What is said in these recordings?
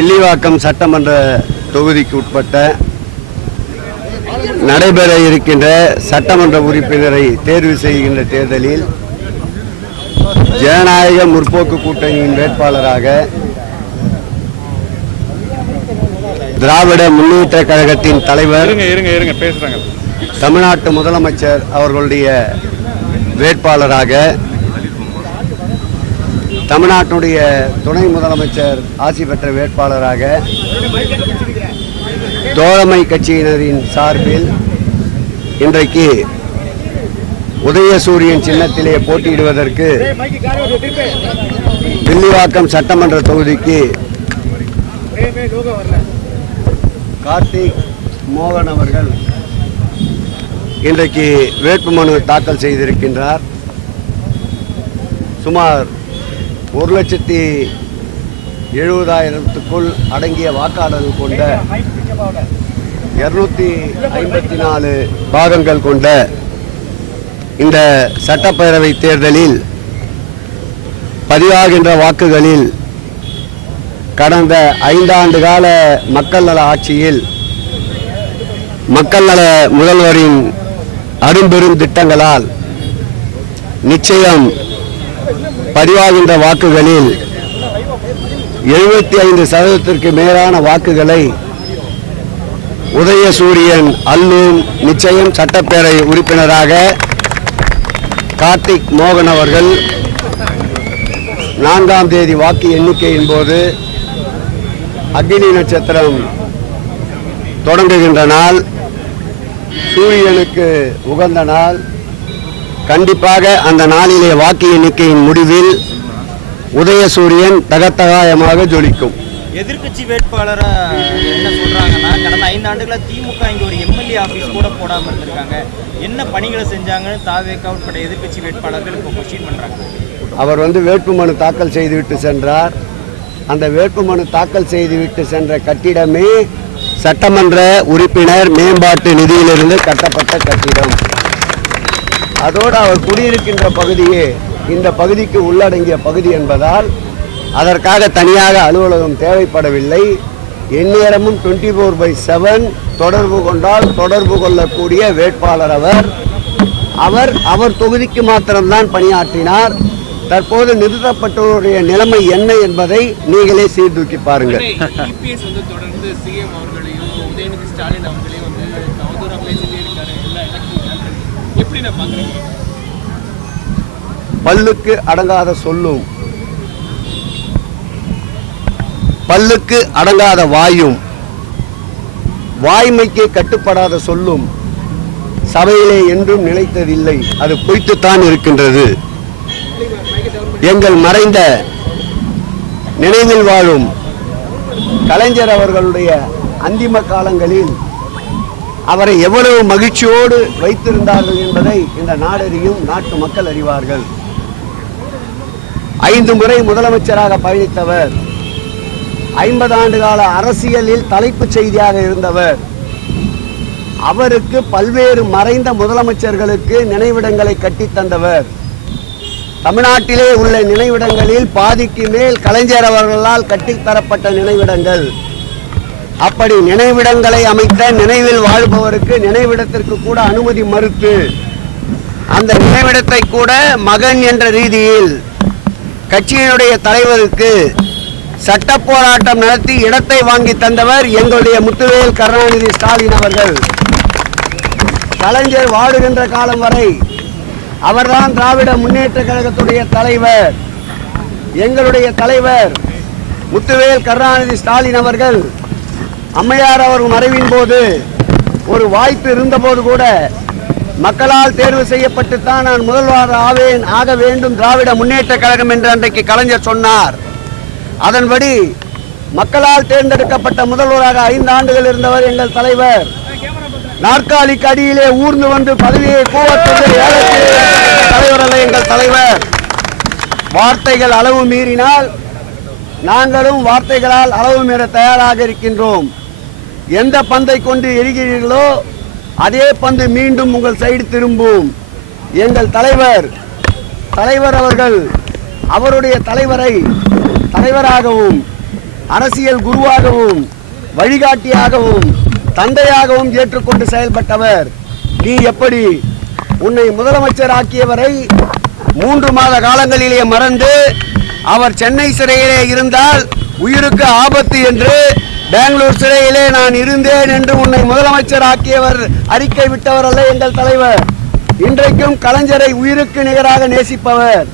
வில்லிவாக்கம் சட்டமன்ற தொகுதிக்கு உட்பட்ட நடைபெற இருக்கின்ற சட்டமன்ற உறுப்பினரை தேர்வு செய்கின்ற தேர்தலில் ஜனநாயக முற்போக்கு கூட்டணியின் வேட்பாளராக திராவிட முன்னேற்ற கழகத்தின் தலைவர் தமிழ்நாட்டு முதலமைச்சர் அவர்களுடைய வேட்பாளராக தமிழ்நாட்டுடைய துணை முதலமைச்சர் ஆசி பெற்ற வேட்பாளராக தோழமை கட்சியினரின் சார்பில் இன்றைக்கு உதயசூரியன் சின்னத்திலே போட்டியிடுவதற்கு வில்லிவாக்கம் சட்டமன்ற தொகுதிக்கு கார்த்திக் மோகன் அவர்கள் இன்றைக்கு வேட்புமனு தாக்கல் செய்திருக்கின்றார். சுமார் 1,70,000க்குள் அடங்கிய வாக்காளர்கள் கொண்ட 254 பாகங்கள் கொண்ட இந்த சட்டப்பேரவை தேர்தலில் பதிவாகின்ற வாக்குகளில் கடந்த 5 ஆண்டு கால மக்கள் நல ஆட்சியில் மக்கள் நல முதல்வரின் அரும்பெரும் திட்டங்களால் நிச்சயம் பதிவாகின்ற வாக்குகளில் 75% மேலான வாக்குகளை உதயசூரியன் அல்லும் நிச்சயம் சட்டப்பேரவை உறுப்பினராக கார்த்திக் மோகன் அவர்கள் 4ஆம் தேதி வாக்கு எண்ணிக்கையின் போது அக்னி நட்சத்திரம் தொடங்குகின்ற நாள், சூரியனுக்கு உகந்த நாள். கண்டிப்பாக அந்த நாளிலே வாக்கு எண்ணிக்கையின் முடிவில் உதயசூரியன் தகத்தகாயமாக ஜொலிக்கும். எதிர்கட்சி வேட்பாளர் என்ன சொல்றாங்கன்னா, கடந்த 5 ஆண்டுகளா திமுக இங்க ஒரு எம்எல்ஏ ஆபீஸ் கூட போடாம இருந்திருக்காங்க. என்ன பணிகளை செஞ்சாங்கன்னு தாவேக உட்பட எதிர்கட்சி வேட்பாளர்கள் இப்போ கொஸ்டின் பண்றாங்க. அவர் வேட்புமனு தாக்கல் செய்துவிட்டு சென்றார். அந்த வேட்புமனு தாக்கல் செய்துவிட்டு சென்ற கட்டிடமே சட்டமன்ற உறுப்பினர் மேம்பாட்டு நிதியிலிருந்து கட்டப்பட்ட கட்டிடம். அதோடு அவர் குடியிருக்கின்ற பகுதியே இந்த பகுதிக்கு உள்ளடங்கிய பகுதி என்பதால் அதற்காக தனியாக அலுவலகம் தேவைப்படவில்லை. எந்நேரமும் 24/7 தொடர்பு கொண்டால் தொடர்பு கொள்ளக்கூடிய வேட்பாளர் அவர் தொகுதிக்கு மாத்திரம்தான் பணியாற்றினார். தற்போது நிறுத்தப்பட்டவருடைய நிலைமை என்ன என்பதை நீங்களே சீர்தூக்கி பாருங்கள். பல்லுக்கு அடங்காத சொல்லும், பல்லுக்கு அடங்காத வாயும், வாய்மைக்கு கட்டுப்படாத சொல்லும் சபையிலே என்றும் நிலைத்ததில்லை. அது பொய்த்துத்தான் இருக்கின்றது. எங்கள் மறைந்த நினைவில் வாழும் கலைஞர் அவர்களுடைய அந்திம காலங்களில் அவரை எவ்வளவு மகிழ்ச்சியோடு வைத்திருந்தார்கள் என்பதை இந்த நாடறியும், நாட்டு மக்கள் அறிவார்கள். 5 முறை முதலமைச்சராக பயணித்தவர், 50 ஆண்டு கால அரசியலில் தலைப்புச் செய்தியாக இருந்தவர். அவருக்கு பல்வேறு மறைந்த முதலமைச்சர்களுக்கு நினைவிடங்களை கட்டித்தந்தவர். தமிழ்நாட்டிலே உள்ள நினைவிடங்களில் பாதிக்கு மேல் கலைஞர் அவர்களால் கட்டித்தரப்பட்ட நினைவிடங்கள். அப்படி நினைவிடங்களை அமைத்த நினைவில் வாழ்பவருக்கு நினைவிடத்திற்கு கூட அனுமதி மறுத்து அந்த நினைவிடத்தை கூட மகன் என்ற ரீதியில் கட்சியினுடைய தலைவருக்கு சட்ட போராட்டம் நடத்தி இடத்தை வாங்கி தந்தவர் எங்களுடைய முத்துவேல் கருணாநிதி ஸ்டாலின் அவர்கள். கலைஞர் வாழுகின்ற காலம் வரை அவர்தான் திராவிட முன்னேற்ற கழகத்துடைய தலைவர். எங்களுடைய தலைவர் முத்துவேல் கருணாநிதி ஸ்டாலின் அவர்கள் அம்மையார் அவர் மறைவின் போது ஒரு வாய்ப்பு இருந்தபோது கூட மக்களால் தேர்வு செய்யப்பட்டுத்தான் நான் முதல்வர் ஆக வேண்டும் திராவிட முன்னேற்ற கழகம் என்று அன்றைக்கு கலைஞர் சொன்னார். அதன்படி மக்களால் தேர்ந்தெடுக்கப்பட்ட முதல்வராக 5 ஆண்டுகள் இருந்தவர் எங்கள் தலைவர். நாற்காலிக்கு அடியிலே ஊர்ந்து வந்து பதவியை தலைவர் அல்ல எங்கள் தலைவர். வார்த்தைகள் அளவு மீறினால் நாங்களும் வார்த்தைகளால் அளவு மீற தயாராக இருக்கின்றோம். எந்த பந்தை கொண்டு எரிகிறீர்களோ அதே பந்து மீண்டும் உங்கள் சைடு திரும்பும். எங்கள் தலைவர் அவர்கள் அவருடைய தலைவரை தலைவராகவும் அரசியல் குருவாகவும் வழிகாட்டியாகவும் தந்தையாகவும் ஏற்றுக்கொண்டு செயல்பட்டவர். நீ எப்படி உன்னை முதலமைச்சர் ஆக்கியவரை 3 மாத காலங்களிலே மறந்து அவர் சென்னை சிறையிலே இருந்தால் உயிருக்கு ஆபத்து என்று பெங்களூர் சிறையிலே நான் இருந்தேன் என்று உன்னை முதலமைச்சர் ஆக்கியவர் அறிக்கை விட்டவர் அல்ல எங்கள் தலைவர். இன்றைக்கும் கலைஞரை உயிருக்கு நிகராக நேசிப்பவர்.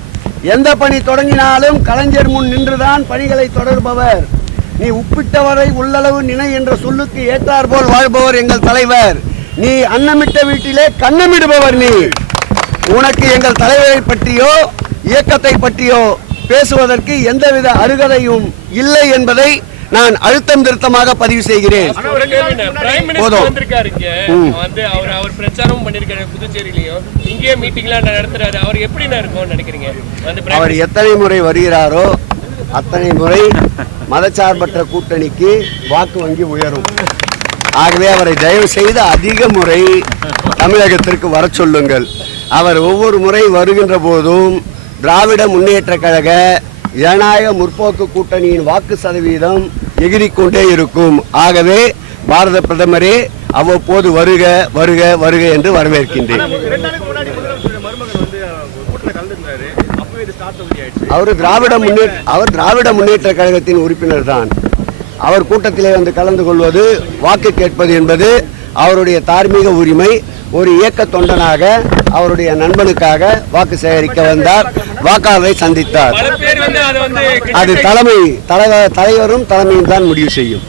எந்த பணி தொடங்கினாலும் கலைஞர் முன் நின்றுதான் பணிகளை தொடர்பவர். நீ உப்பிட்டவரை உள்ளளவு நினை என்ற சொல்லுக்கு ஏற்றார் போல் வாழ்பவர் எங்கள் தலைவர். நீ அன்னமிட்ட வீட்டிலே கண்ணமிடுபவர். நீ உனக்கு எங்கள் தலைவரை பற்றியோ இயக்கத்தை பற்றியோ பேசுவதற்கு எந்தவித அருகதையும் இல்லை என்பதை நான் அழுத்தம் திருத்தமாக பதிவு செய்கிறேன். அவர் எத்தனை முறை வருகிறாரோ அத்தனை முறை மதச்சார்பற்ற கூட்டணிக்கு வாக்கு வங்கி உயரும். ஆகவே அவரை தயவு செய்து அதிக முறை தமிழகத்திற்கு வர சொல்லுங்கள். அவர் ஒவ்வொரு முறை வருகின்ற போதும் திராவிட முன்னேற்ற கழக ஜனநாயக முற்போக்கு கூட்டணியின் வாக்கு சதவீதம் எகிரிக்கொண்டே இருக்கும். ஆகவே பாரத பிரதமரே அவ்வப்போது வருக வருக வருக என்று வரவேற்கின்றேன். அவர் திராவிட முன்னேற்ற கழகத்தின் உறுப்பினர் தான். அவர் கூட்டத்திலே வந்து கலந்து கொள்வது வாக்கு கேட்பது என்பது அவருடைய தார்மீக உரிமை. ஒரு இயக்க தொண்டனாக அவருடைய நண்பனுக்காக வாக்கு சேகரிக்க வந்தார். வாக்காளரை சந்தித்தார். அது தலைவரும் தலைமையும் தான் முடிவு செய்யும்.